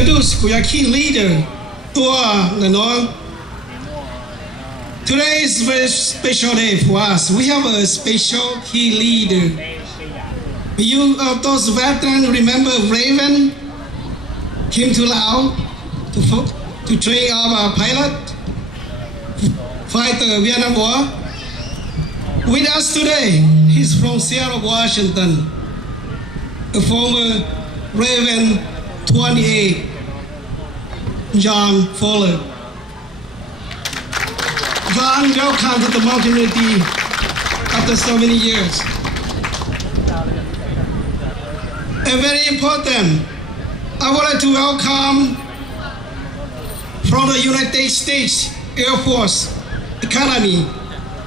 introduce our key leader to Today is a very special day for us. We have a special key leader. You, those veterans, remember Raven came to Laos to train our pilot, fight the Vietnam War. With us today, he's from Seattle, Washington, the former Raven 28, John Fowler. John, welcome to the Hmong community after so many years. And very important, I would like to welcome from the United States Air Force Academy,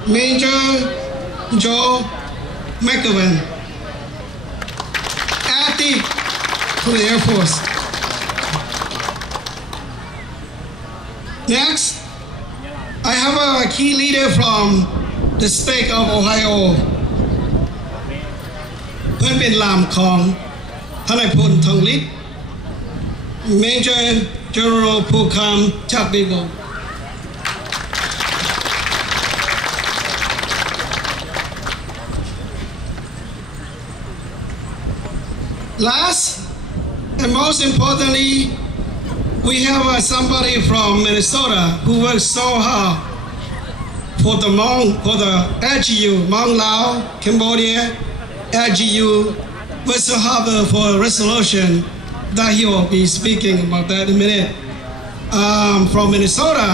Major Joe McGovern, active to the Air Force. Next, I have a key leader from the state of Ohio, เพื่อนเป็นลามของท่านนายพลทองฤทธิ์ Major General Pukam Chakbibo. Last and most importantly, we have somebody from Minnesota who works so hard for the Hmong, for the SGU, Hmong Lao, Cambodia, SGU, Western Harbor for a resolution that he will be speaking about that in a minute. From Minnesota,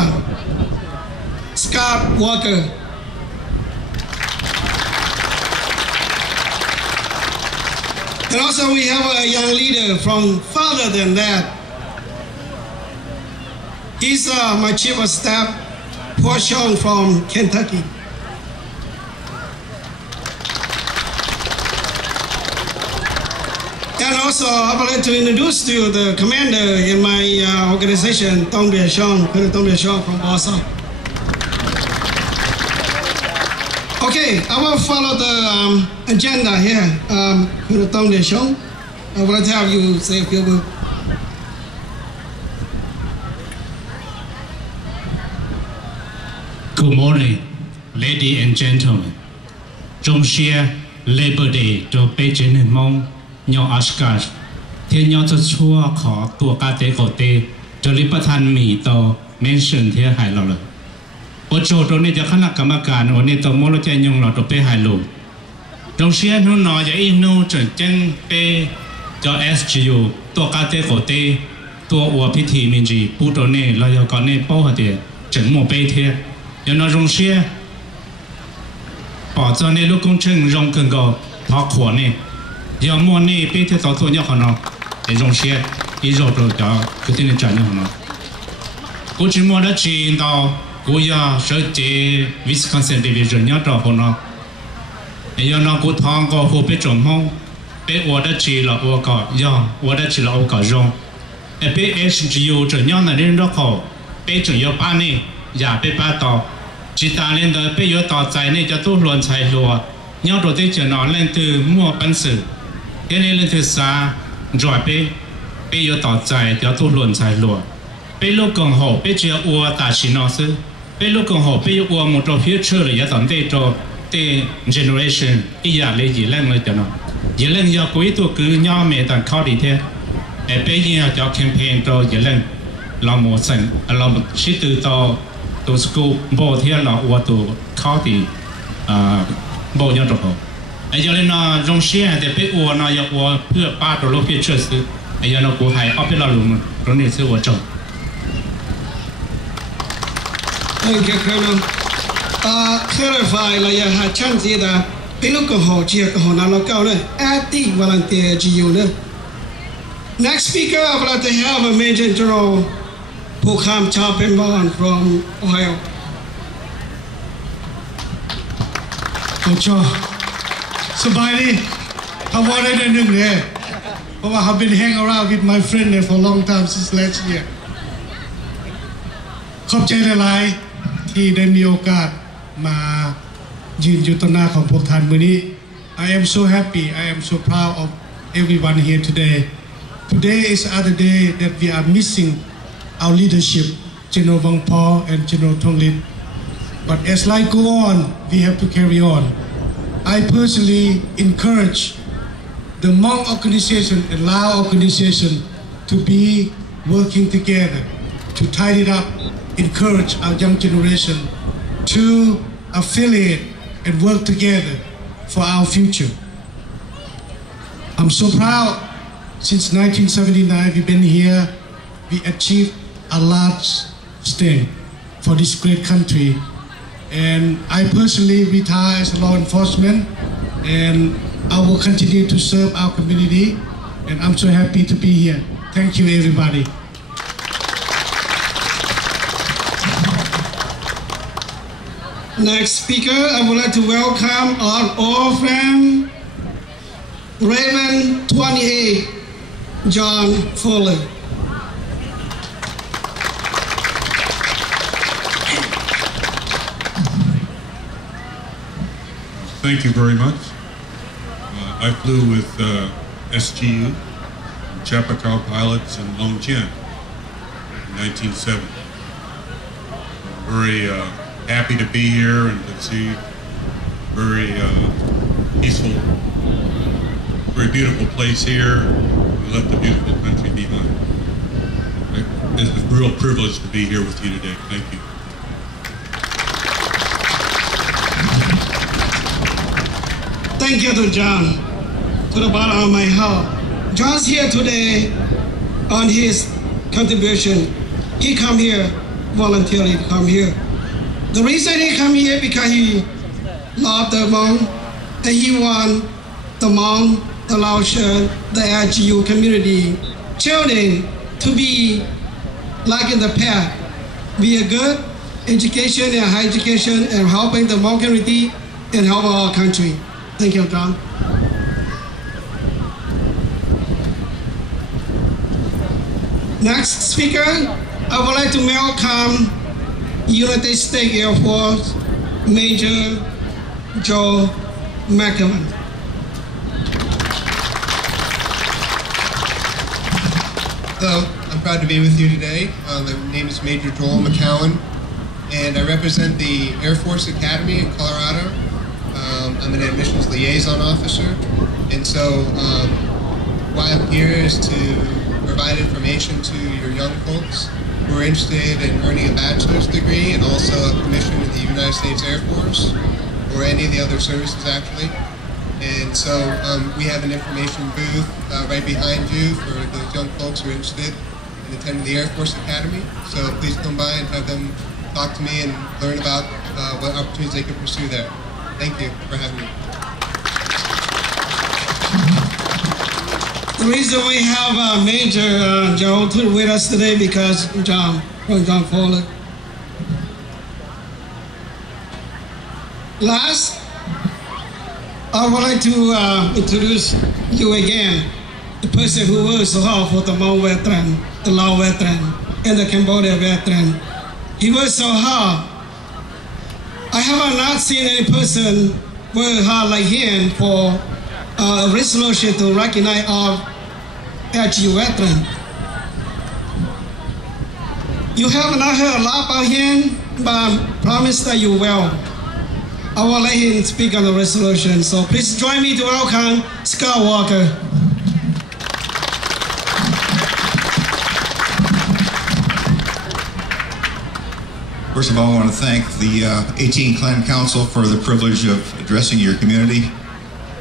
Scott Walker. And also we have a young leader from farther than that. He's my chief of staff, Portion from Kentucky. And also, I would like to introduce to you the commander in my organization, Tong Bia Shong, Colonel Tong Bia Shong from Warsaw. Okay, I will follow the agenda here. Colonel Tong Bia Shong, I would like to have you say a few words. Good morning, ladies and gentlemen. Trong share Labor Day to Beijing and Hmong, nhau Ashkash, thiên nhau cho chua khó tua ca tế cổ tế, cho lý bắt than mì tàu mention thiên hải lò lờ. Ở chỗ đó này cho khán giả cảm ơn ở này tàu mô lô chạy nhung lò tàu tế hải lù. Trong share nó nói cho in nô trở chân tế cho SGU tua ca tế cổ tế, tua ua phí thị mình gì, bù đồ này là do có này bao hạt địa, chẳng một bê thiên. Cho nó rong xe bỏ cho nên lúc công trình rong cần go thọ khổ này giờ mua này bây giờ tao thôi nhau họ nó để rong xe đi rồi cho cái tiền trả nhau họ nó cô chỉ mua đã chỉ tao cô giờ sở chế Wisconsin division nhau cho họ nó giờ nó cô thong có hồ bé trồng không bé ở đã chỉ là ở cả giờ ở đã chỉ là ở cả rong bé SGU cho nhau là nên đó họ bé trồng nhau ba này giả bé ba tàu chỉ ta lên đó bây giờ tàu chạy này cho tôi luồn chạy lùa nhau đầu tiên cho nó lên từ mua bánh sử thế nên lên từ xa rồi bây giờ tàu chạy cho tôi luồn chạy lùa bây lúc còn hậu bây giờ ua ta chỉ nó sư bây lúc còn hậu bây giờ ua một trò future là giờ tận đây cho the generation ý giờ lấy gì lênเลยcho nó gì lên giờ cuối tôi cứ nhau mẹ tận khó đi thế bây giờ cho campaign cho gì lên làm một sản làm một sĩ từ tàuตัวสกูบอที่เราว่าตัวข้อที่บอยังตกไอ้ยังเล่นน่ะจงเชื่อแต่เป็นวัวน่ะยังวัวเพื่อป้าตัวลูกเพื่อเชื่อซื้อไอ้ยังเรากูให้เอาไปเราลุงตรงนี้ซื้อวัวจง Thank you, Colonel. Clarify เราอยากหาช่างที่ได้เป็นลูกกระหอบเชียร์กระหอบนั้นเราเก่าเลย active volunteer GU เนี่ย Next speaker I would like to have a Major General Pukam Chakbibo from Ohio. สบายดีทำอะไรได้หนึ่งเลยเพราะว่า I've been hanging around with my friend there for a long time since last year ขอบใจหลายๆที่ได้มีโอกาสมายืนอยู่ต่อหน้าของพวกท่านมื้อนี้ I am so happy I am so proud of everyone here today to today is the other day that we are missing our leadership, General Wang Po and General Thonglit. But as life go on, we have to carry on. I personally encourage the Hmong organization and Lao organization to be working together, to tidy it up, encourage our young generation to affiliate and work together for our future. I'm so proud. Since 1979, we've been here. We achieved a large thing for this great country. And I personally retire as a law enforcement, and I will continue to serve our community. And I'm so happy to be here. Thank you, everybody. Next speaker, I would like to welcome our old friend, Raven 28, John Fuller. Thank you very much. I flew with SGU, Chapakau pilots in Longjian in 1970. Very happy to be here and to see very peaceful, very beautiful place here. We left a beautiful country behind. It's a real privilege to be here with you today. Thank you. Thank you to John, to the bottom of my heart. John's here today on his contribution. He come here, voluntarily come here. The reason he come here because he loved the Hmong, and he want the Hmong, the Laotian, the SGU community, children to be like in the past, be a good education and high education and helping the Hmong community and help our country. Thank you, John. Next speaker, I would like to welcome United States Air Force Major Joe McEwen. Hello, I'm proud to be with you today. My name is Major Joel McCowan, and I represent the Air Force Academy in Colorado. I'm an admissions liaison officer, and so why I'm here is to provide information to your young folks who are interested in earning a bachelor's degree and also a commission in the United States Air Force or any of the other services actually. And so we have an information booth right behind you for those young folks who are interested in attending the Air Force Academy. So please come by and have them talk to me and learn about what opportunities they can pursue there. Thank you for having me. The reason we have Major Joe with us today because John Fuller. Last, I would like to introduce you again, the person who worked so hard for the Hmong veteran, the Lao veteran, and the Cambodia veteran. He worked so hard. I have not seen any person work hard like him for a resolution to recognize our SGU veteran. You have not heard a lot about him, but I promise that you will. I will let him speak on the resolution. So please join me to welcome Scott Walker. First of all, I want to thank the 18 Clan Council for the privilege of addressing your community.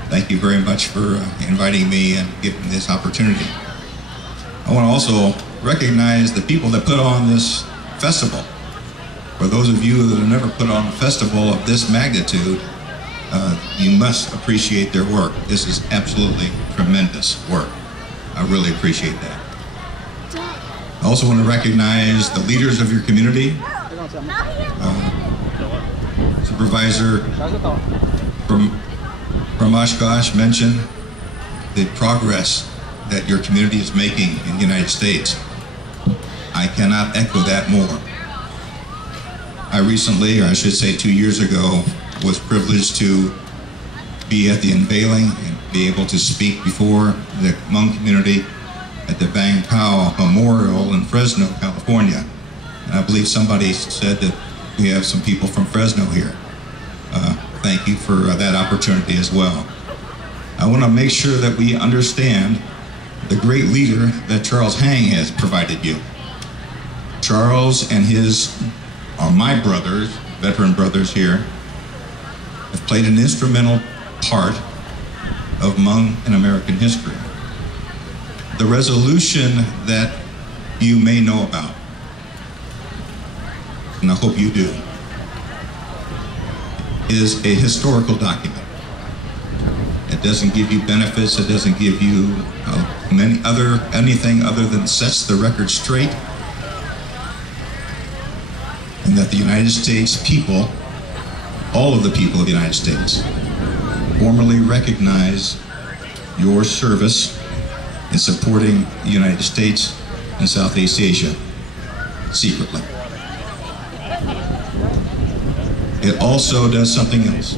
Thank you very much for inviting me and giving me this opportunity. I want to also recognize the people that put on this festival. For those of you that have never put on a festival of this magnitude, you must appreciate their work. This is absolutely tremendous work. I really appreciate that. I also want to recognize the leaders of your community. Supervisor from Oshkosh mentioned the progress that your community is making in the United States. I cannot echo that more. I recently, or I should say 2 years ago, was privileged to be at the unveiling and be able to speak before the Hmong community at the VANG Memorial in Fresno, California. And I believe somebody said that we have some people from Fresno here. Thank you for that opportunity as well. I want to make sure that we understand the great leader that Charles Hmong has provided you. Charles and my brothers, veteran brothers here, have played an instrumental part of Hmong and American history. The resolution that you may know about, and I hope you do, is a historical document. It doesn't give you benefits, it doesn't give you anything other than sets the record straight, and that the United States people, all of the people of the United States, formally recognize your service in supporting the United States and Southeast Asia secretly. It also does something else.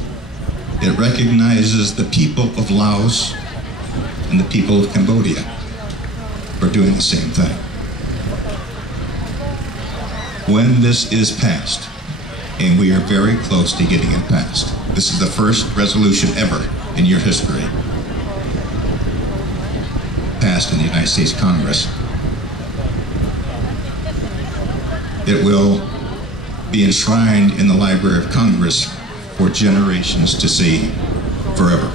It recognizes the people of Laos and the people of Cambodia for doing the same thing. When this is passed, and we are very close to getting it passed, this is the first resolution ever in your history passed in the United States Congress. It will be enshrined in the Library of Congress for generations to see forever.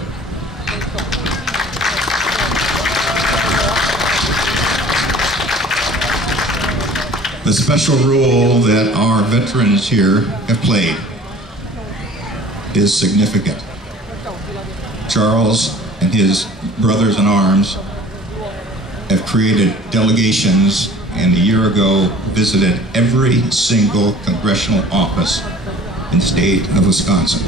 The special role that our veterans here have played is significant. Charles and his brothers in arms have created delegations, and a year ago visited every single congressional office in the state of Wisconsin,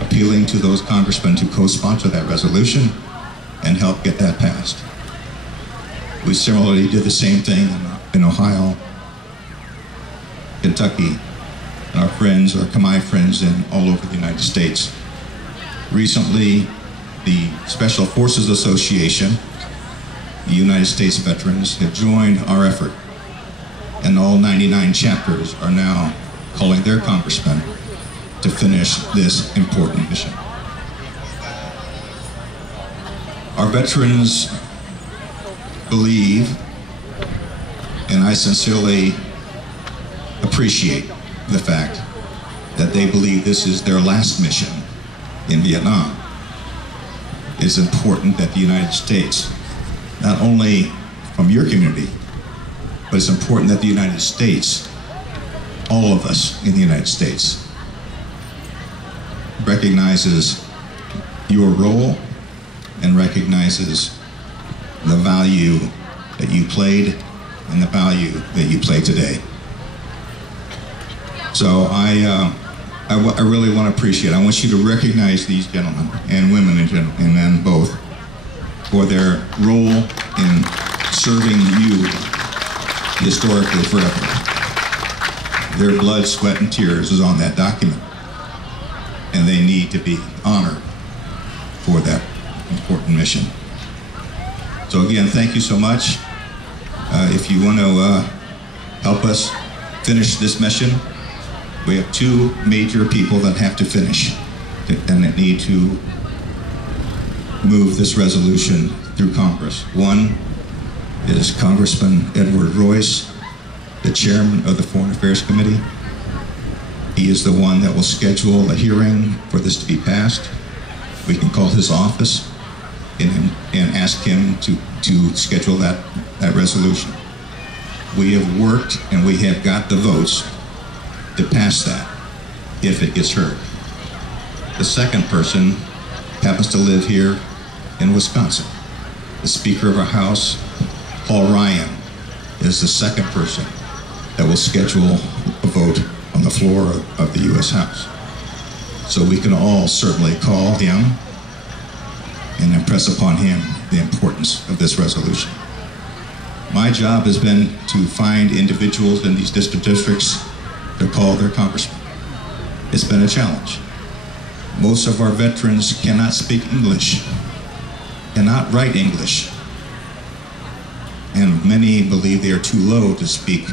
appealing to those congressmen to co-sponsor that resolution and help get that passed. We similarly did the same thing in Ohio, Kentucky, and our friends, our Khmer friends, all over the United States. Recently, the Special Forces Association, the United States veterans, have joined our effort, and all 99 chapters are now calling their congressmen to finish this important mission. Our veterans believe, and I sincerely appreciate the fact that they believe this is their last mission in Vietnam. It's important that the United States, not only from your community, but it's important that the United States, all of us in the United States, recognizes your role and recognizes the value that you played and the value that you play today. So I really want to appreciate, I want you to recognize these gentlemen and women and men both for their role in serving you historically forever. Their blood, sweat, and tears is on that document, and they need to be honored for that important mission. So again, thank you so much. If you want to help us finish this mission, we have two major people that have to finish and that need to move this resolution through Congress. One is Congressman Edward Royce, the chairman of the Foreign Affairs Committee. He is the one that will schedule a hearing for this to be passed. We can call his office and ask him to schedule that resolution. We have worked and we have got the votes to pass that if it gets heard. The second person happens to live here in Wisconsin. The Speaker of our House, Paul Ryan, is the second person that will schedule a vote on the floor of the U.S. House. So we can all certainly call him and impress upon him the importance of this resolution. My job has been to find individuals in these districts to call their congressman. It's been a challenge. Most of our veterans cannot speak English, cannot write English. and many believe they are too low to speak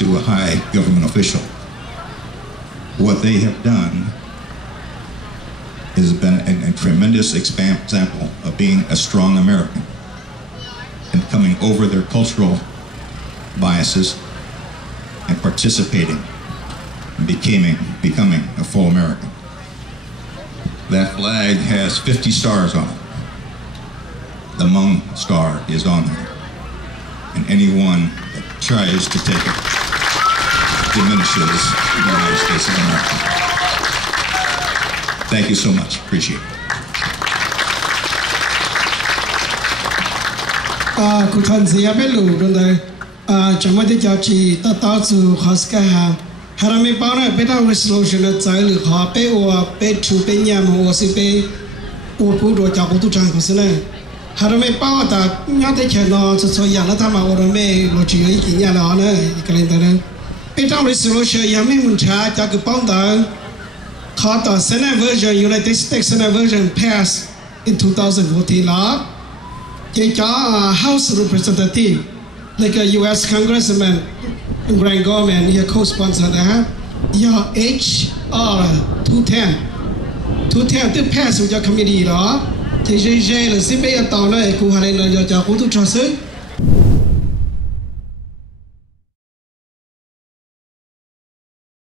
to a high government official. What they have done has been a tremendous example of being a strong American and coming over their cultural biases and participating and becoming a full American. That flag has 50 stars on it. The Hmong star is on there. And anyone that tries to take it diminishes the United States of America. Thank you so much. Appreciate it. คุณท่านเสียไปหลู่ตรงนั้นจังหวัดที่จะจีตัดต่อสู่ขอสกัดหาเราไม่ป้อนไปได้ resolution ใจหรือขอไปอวไปถูไปยามอวสิไปอวผู้โดยจากผู้ทางของเสนอหาเราไม่ป้อนแต่ยอดที่เขียนนอสุดสอยางแล้วทำมาอวเราไม่โลจิอีกอย่างแล้วนะอีกอะไรต่างนั้นไปได้ resolution ยังไม่มุ่งช้าจากป้องต่างขอต่อ Senate version United States Senate version passed in 2014 แล้วHouse Representative, like a U.S. Congressman, Grant Gorman, he co-sponsored that. HR 210 to pass with your committee, ที่เจเลยสิไปต่อเลยกูหาเลยจะกูทุกชาซึ